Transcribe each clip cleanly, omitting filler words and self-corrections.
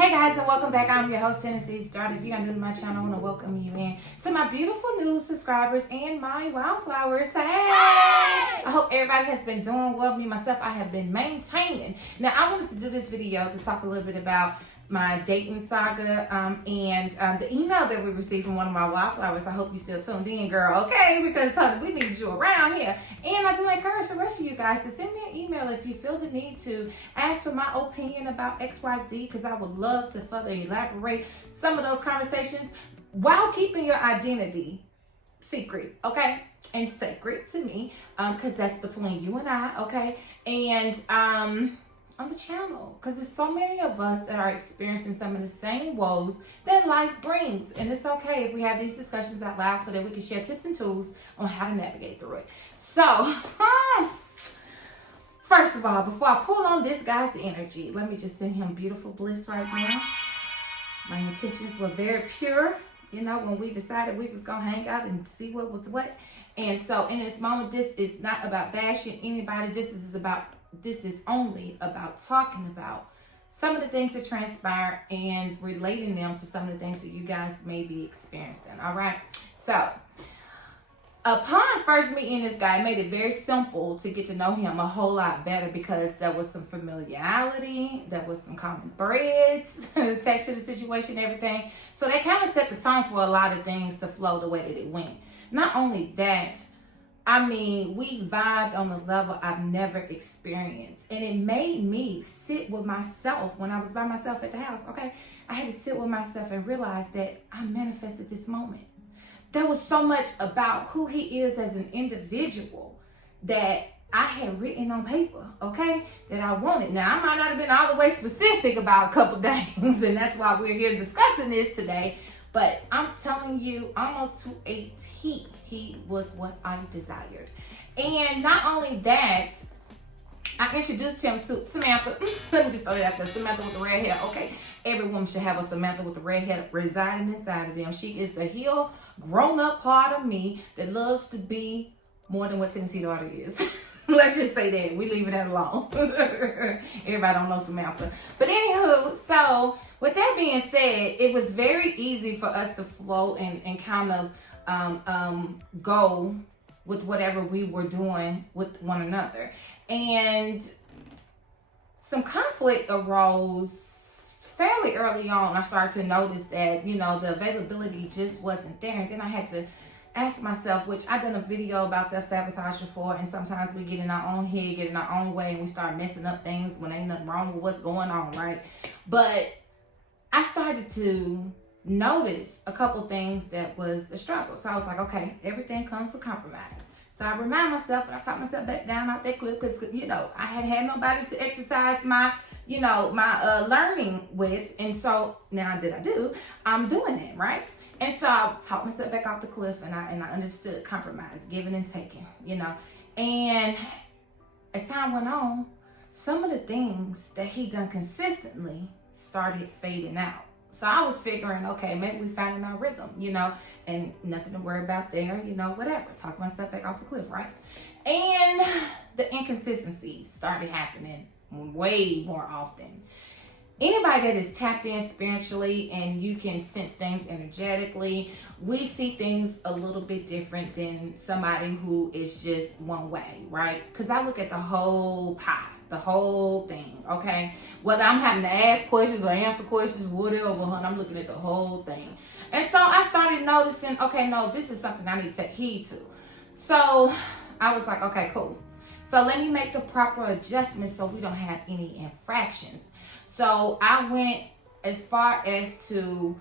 Hey guys, and welcome back. I'm your host, Tennessee Starter. If you're new to my channel, I want to welcome you in to my beautiful new subscribers and my wildflowers. Hey! I hope everybody has been doing well. Me, myself, I have been maintaining. Now, I wanted to do this video to talk a little bit about my dating saga and the email that we received from one of my wildflowers. I hope you still tuned in, girl, okay? Because honey, we need you around here. And I do encourage the rest of you guys to send me an email if you feel the need to ask for my opinion about XYZ, because I would love to further elaborate some of those conversations while keeping your identity secret, okay? And sacred to me, because that's between you and I, okay? And on the channel, because there's so many of us that are experiencing some of the same woes that life brings, and it's okay if we have these discussions out loud so that we can share tips and tools on how to navigate through it. So first of all, before I pull on this guy's energy, let me just send him beautiful bliss right now. My intentions were very pure, you know, when we decided we was gonna hang out and see what was what. And so in this moment, this is not about bashing anybody. This is only about talking about some of the things that transpire and relating them to some of the things that you guys may be experiencing. All right. So upon first meeting this guy, it made it very simple to get to know him a whole lot better, because there was some familiarity, there was some common threads attached to the situation and everything. So that kind of set the tone for a lot of things to flow the way that it went. Not only that, I mean, we vibed on a level I've never experienced. And it made me sit with myself when I was by myself at the house, okay? I had to sit with myself and realize that I manifested this moment. There was so much about who he is as an individual that I had written on paper, okay, that I wanted. Now, I might not have been all the way specific about a couple things, and that's why we're here discussing this today. But I'm telling you, almost to a T, he was what I desired. And not only that, I introduced him to Samantha. Let me just throw it out there. Samantha with the red hair. Okay, every woman should have a Samantha with the red hair residing inside of them. She is the healed, grown-up part of me that loves to be more than what Tennessee daughter is. Let's just say that. We leave that alone. Everybody don't know Samantha. But anywho, so with that being said, it was very easy for us to flow and kind of go with whatever we were doing with one another. And some conflict arose fairly early on. I started to notice that, you know, the availability just wasn't there. And then I had to ask myself, which I've done a video about self-sabotage before, and sometimes we get in our own head, get in our own way, and we start messing up things when ain't nothing wrong with what's going on, right? But I started to notice a couple things that was a struggle. So I was like, okay, everything comes with compromise. So I remind myself, and I talk myself back down out that cliff, because, you know, I had nobody to exercise my, you know, my learning with. And so now that I do, I'm doing it, right? And so I talked myself back off the cliff, and I understood compromise, giving and taking, you know. And as time went on, some of the things that he done consistently started fading out. So I was figuring, okay, maybe we finding our rhythm, you know, and nothing to worry about there, you know, whatever. Talk myself back off the cliff, right? And the inconsistencies started happening way more often. Anybody that is tapped in spiritually and you can sense things energetically, we see things a little bit different than somebody who is just one way, right? Because I look at the whole pie, the whole thing, okay? Whether I'm having to ask questions or answer questions, whatever, honey, I'm looking at the whole thing. And so I started noticing, okay, no, this is something I need to take heed to. So I was like, okay, cool. So let me make the proper adjustments so we don't have any infractions. So I went as far as to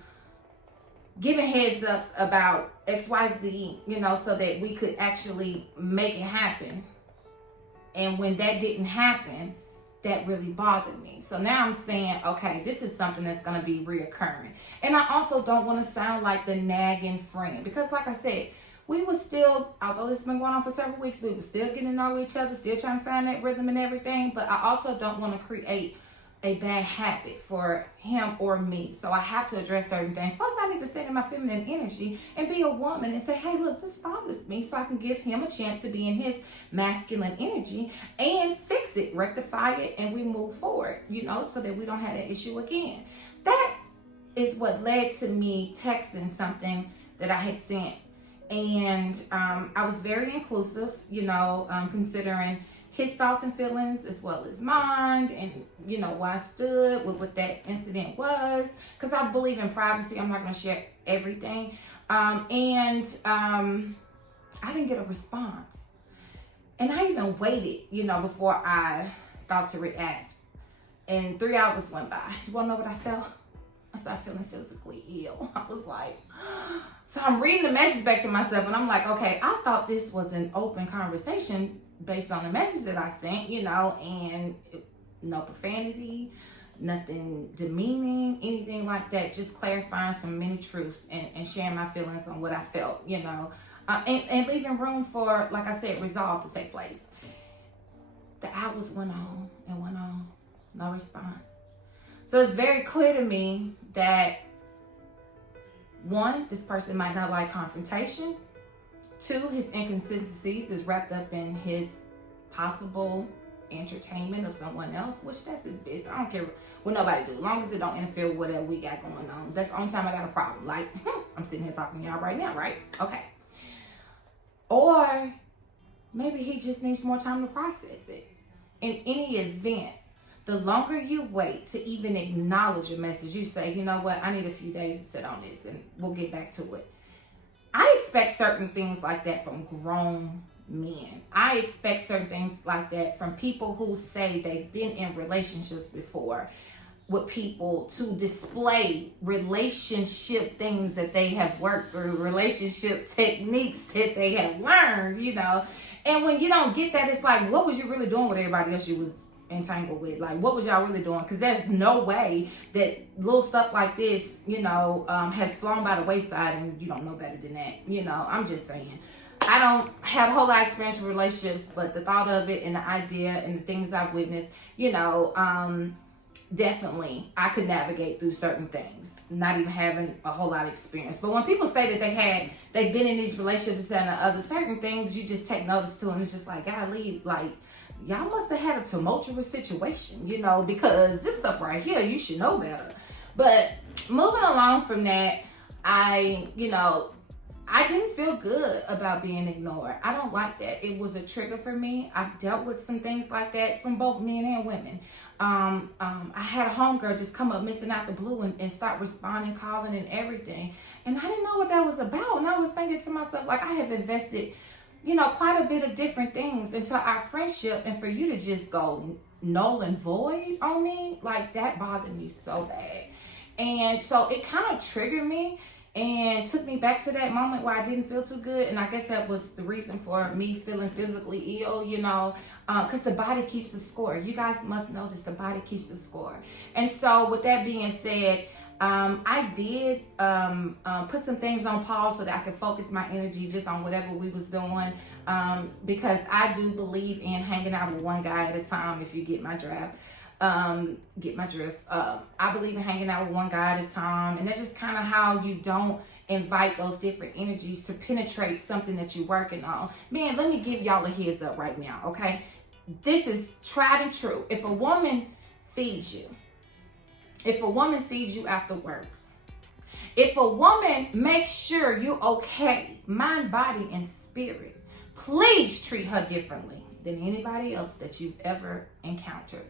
giving heads ups about XYZ, you know, so that we could actually make it happen. And when that didn't happen, that really bothered me. So now I'm saying, okay, this is something that's going to be reoccurring. And I also don't want to sound like the nagging friend, because like I said, we were still, although this has been going on for several weeks, we were still getting to know each other, still trying to find that rhythm and everything. But I also don't want to create a bad habit for him or me. So I have to address certain things. Plus, I need to stay in my feminine energy and be a woman and say, hey, look, this bothers me, so I can give him a chance to be in his masculine energy and fix it, rectify it, and we move forward, you know, so that we don't have that issue again. That is what led to me texting something that I had sent. And I was very inclusive, considering his thoughts and feelings as well as mine, and where I stood with what that incident was, because I believe in privacy. I'm not going to share everything. I didn't get a response, and I even waited before I thought to react, and 3 hours went by. You want to know what I felt? I started feeling physically ill. I was like, so I'm reading the message back to myself, and I'm like, okay, I thought this was an open conversation based on the message that I sent, and no profanity, nothing demeaning, anything like that, just clarifying some many truths and sharing my feelings on what I felt, and leaving room for, like I said, resolve to take place. The hours went on and went on, no response. So it's very clear to me that, one, this person might not like confrontation. 2, his inconsistencies is wrapped up in his possible entertainment of someone else, which that's his business. I don't care what nobody do, as long as it don't interfere with whatever we got going on. That's the only time I got a problem. Like, I'm sitting here talking to y'all right now, right? Okay. Or maybe he just needs more time to process it. In any event, the longer you wait to even acknowledge a message, you say, you know what, I need a few days to sit on this and we'll get back to it. I expect certain things like that from grown men. I expect certain things like that from people who say they've been in relationships before with people, to display relationship things that they have worked through, relationship techniques that they have learned, And when you don't get that, it's like, what was you really doing with everybody else you was entangled with? Like, what was y'all really doing? Because there's no way that little stuff like this has flown by the wayside and you don't know better than that. I'm just saying, I don't have a whole lot of experience with relationships, but the thought of it and the idea and the things I've witnessed, definitely I could navigate through certain things, not even having a whole lot of experience. But when people say that they've been in these relationships and other certain things, you just take notice to, and it's just like, golly, like, y'all must have had a tumultuous situation, because this stuff right here, you should know better. But moving along from that, I didn't feel good about being ignored. I don't like that. It was a trigger for me. I've dealt with some things like that from both men and women. I had a homegirl just come up missing out the blue and start responding, calling and everything. And I didn't know what that was about. And I was thinking to myself, like, I have invested quite a bit of different things into our friendship, and for you to just go null and void on me, like, that bothered me so bad. And so it kind of triggered me and took me back to that moment where I didn't feel too good. And I guess that was the reason for me feeling physically ill, because the body keeps the score. You guys must know this, the body keeps the score. And so with that being said, I did put some things on pause so that I could focus my energy just on whatever we was doing, because I do believe in hanging out with one guy at a time, if you get my drift. I believe in hanging out with one guy at a time, and that's just kind of how you don't invite those different energies to penetrate something that you're working on. Man, let me give y'all a heads up right now, okay? This is tried and true. If a woman feeds you, if a woman sees you after work, if a woman makes sure you're okay, mind, body, and spirit, please treat her differently than anybody else that you've ever encountered.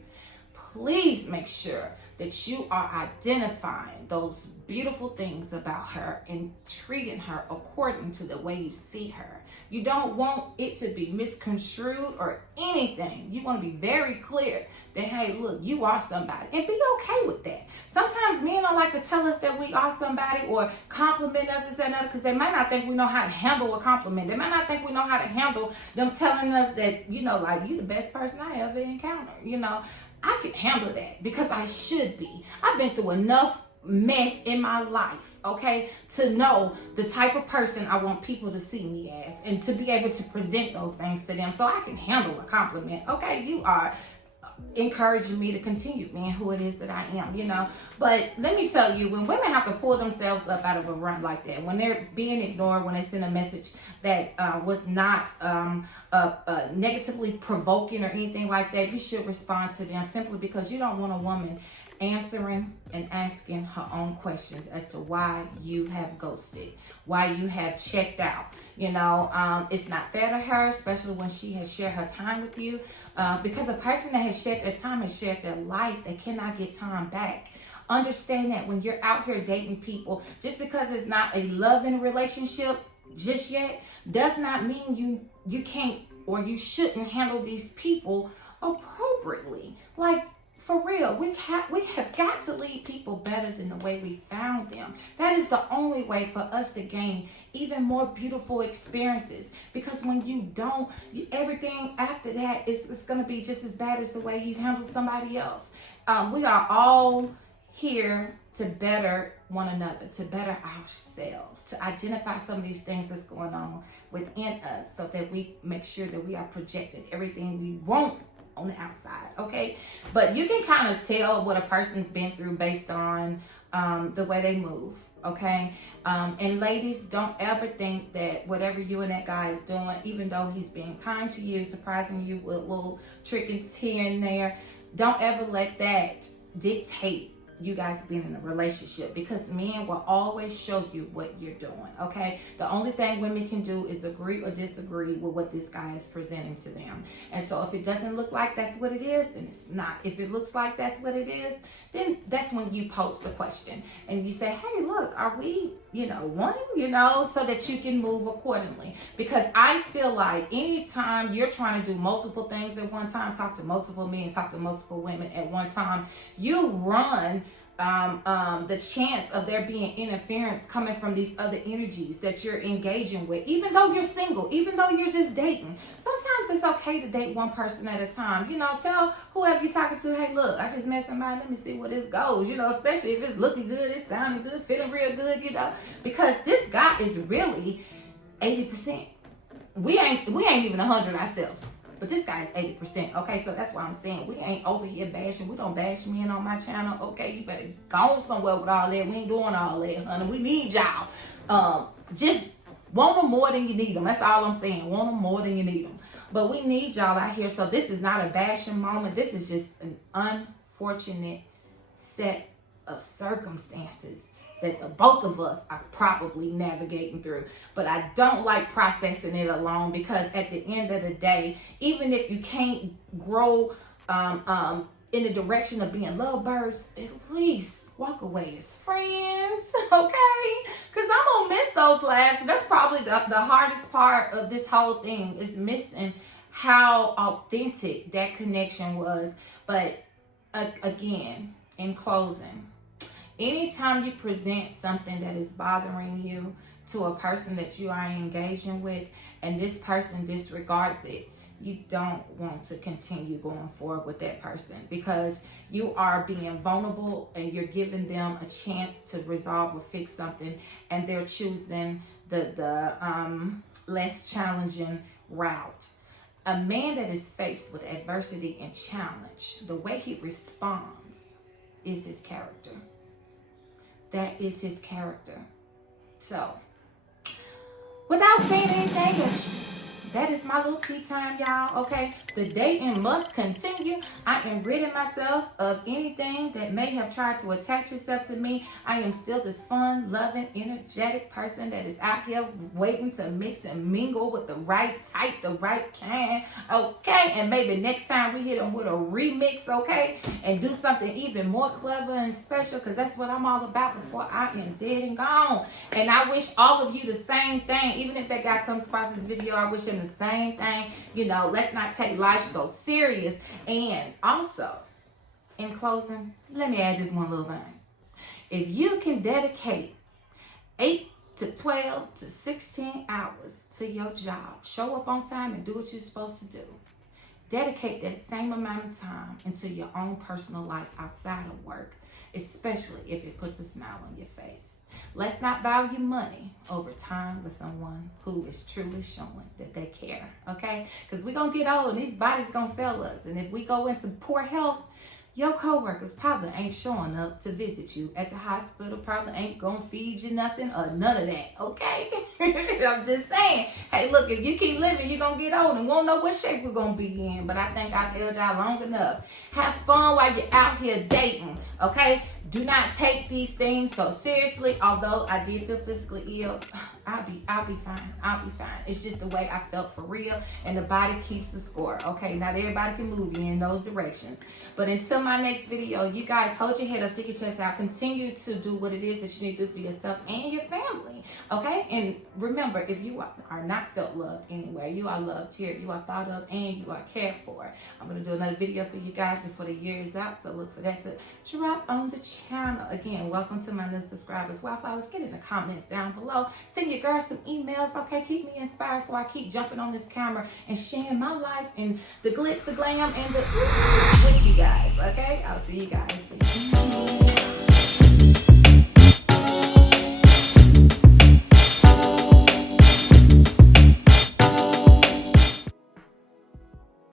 Please make sure that you are identifying those beautiful things about her and treating her according to the way you see her. You don't want it to be misconstrued or anything. You want to be very clear that, hey, look, you are somebody, and be okay with that. Sometimes men don't like to tell us that we are somebody or compliment us and that, because they might not think we know how to handle a compliment. They might not think we know how to handle them telling us that, like, you the best person I ever encountered. I can handle that because I should be. I've been through enough mess in my life, okay, to know the type of person I want people to see me as and to be able to present those things to them, so I can handle a compliment. Okay, you are encouraging me to continue being who it is that I am, But let me tell you, when women have to pull themselves up out of a rut like that, when they're being ignored, when they send a message that was not negatively provoking or anything like that, you should respond to them, simply because you don't want a woman answering and asking her own questions as to why you have ghosted, why you have checked out. You know, it's not fair to her, especially when she has shared her time with you, because a person that has shared their time has shared their life. They cannot get time back. Understand that when you're out here dating people, just because it's not a loving relationship just yet, does not mean you can't or you shouldn't handle these people appropriately. Like, for real, we have got to leave people better than the way we found them. That is the only way for us to gain even more beautiful experiences. Because when you don't, everything after that is going to be just as bad as the way you handle somebody else. We are all here to better one another, to better ourselves, to identify some of these things that's going on within us, so that we make sure that we are projecting everything we want on the outside, okay? But you can kind of tell what a person's been through based on the way they move, okay? And ladies, don't ever think that whatever you and that guy is doing, even though he's being kind to you, surprising you with little trinkets here and there, don't ever let that dictate you guys being in a relationship, because men will always show you what you're doing, okay? The only thing women can do is agree or disagree with what this guy is presenting to them. And so if it doesn't look like that's what it is, then it's not. If it looks like that's what it is, then that's when you pose the question and you say, hey, look, are we, one, so that you can move accordingly. Because I feel like anytime you're trying to do multiple things at one time, talk to multiple men, talk to multiple women at one time, you run the chance of there being interference coming from these other energies that you're engaging with, even though you're single, even though you're just dating. Sometimes it's okay to date one person at a time. Tell whoever you're talking to, hey, look, I just met somebody, let me see where this goes, especially if it's looking good, it's sounding good, feeling real good, because this guy is really 80%. We ain't even 100 ourselves. But this guy is 80%, okay? So that's why I'm saying we ain't over here bashing. We don't bash men on my channel, okay? You better go somewhere with all that. We ain't doing all that, honey. We need y'all. Just want them more than you need them. That's all I'm saying. Want them more than you need them. But we need y'all out here. So this is not a bashing moment. This is just an unfortunate set of circumstances that the both of us are probably navigating through. But I don't like processing it alone, because at the end of the day, even if you can't grow in the direction of being lovebirds, at least walk away as friends, okay? Because I'm gonna miss those laughs. That's probably the hardest part of this whole thing, is missing how authentic that connection was. But again, in closing, anytime you present something that is bothering you to a person that you are engaging with, and this person disregards it, you don't want to continue going forward with that person, because you are being vulnerable and you're giving them a chance to resolve or fix something, and they're choosing the less challenging route. A man that is faced with adversity and challenge, the way he responds is his character. That is his character. So, without saying anything else, that is my little tea time, y'all, okay? The dating must continue. I am ridding myself of anything that may have tried to attach itself to me. I am still this fun, loving, energetic person that is out here waiting to mix and mingle with the right type, the right kind, okay? And maybe next time we hit them with a remix, okay? And do something even more clever and special, because that's what I'm all about before I am dead and gone. And I wish all of you the same thing. Even if that guy comes across this video, I wish him the same thing. Let's not take life so serious. And also, in closing, let me add this one little thing. If you can dedicate 8 to 12 to 16 hours to your job, show up on time and do what you're supposed to do, dedicate that same amount of time into your own personal life outside of work, especially if it puts a smile on your face. Let's not value money over time with someone who is truly showing that they care, okay? Because we're going to get old and these bodies going to fail us. And if we go into poor health, Your coworkers probably ain't showing up to visit you at the hospital, probably ain't gonna feed you nothing or none of that, okay? I'm just saying, hey, look, if you keep living, you're gonna get old and won't know what shape we're gonna be in. But I think I've held y'all long enough. Have fun while you're out here dating, okay? Do not take these things so seriously. Although I did feel physically ill, I'll be fine. I'll be fine. It's just the way I felt for real, and the body keeps the score. Okay, not everybody can move you in those directions. But until my next video, you guys hold your head up, stick your chest out, continue to do what it is that you need to do for yourself and your family. Okay, and remember, if you are not felt loved anywhere, you are loved here, you are thought of, and you are cared for. I'm gonna do another video for you guys before the year is out, so look for that to drop on the channel. Again, welcome to my new subscribers. Wildflowers, get in the comments down below. Send your girls some emails, okay? Keep me inspired so I keep jumping on this camera and sharing my life and the glitz, the glam, and the with you guys, okay? I'll see you guys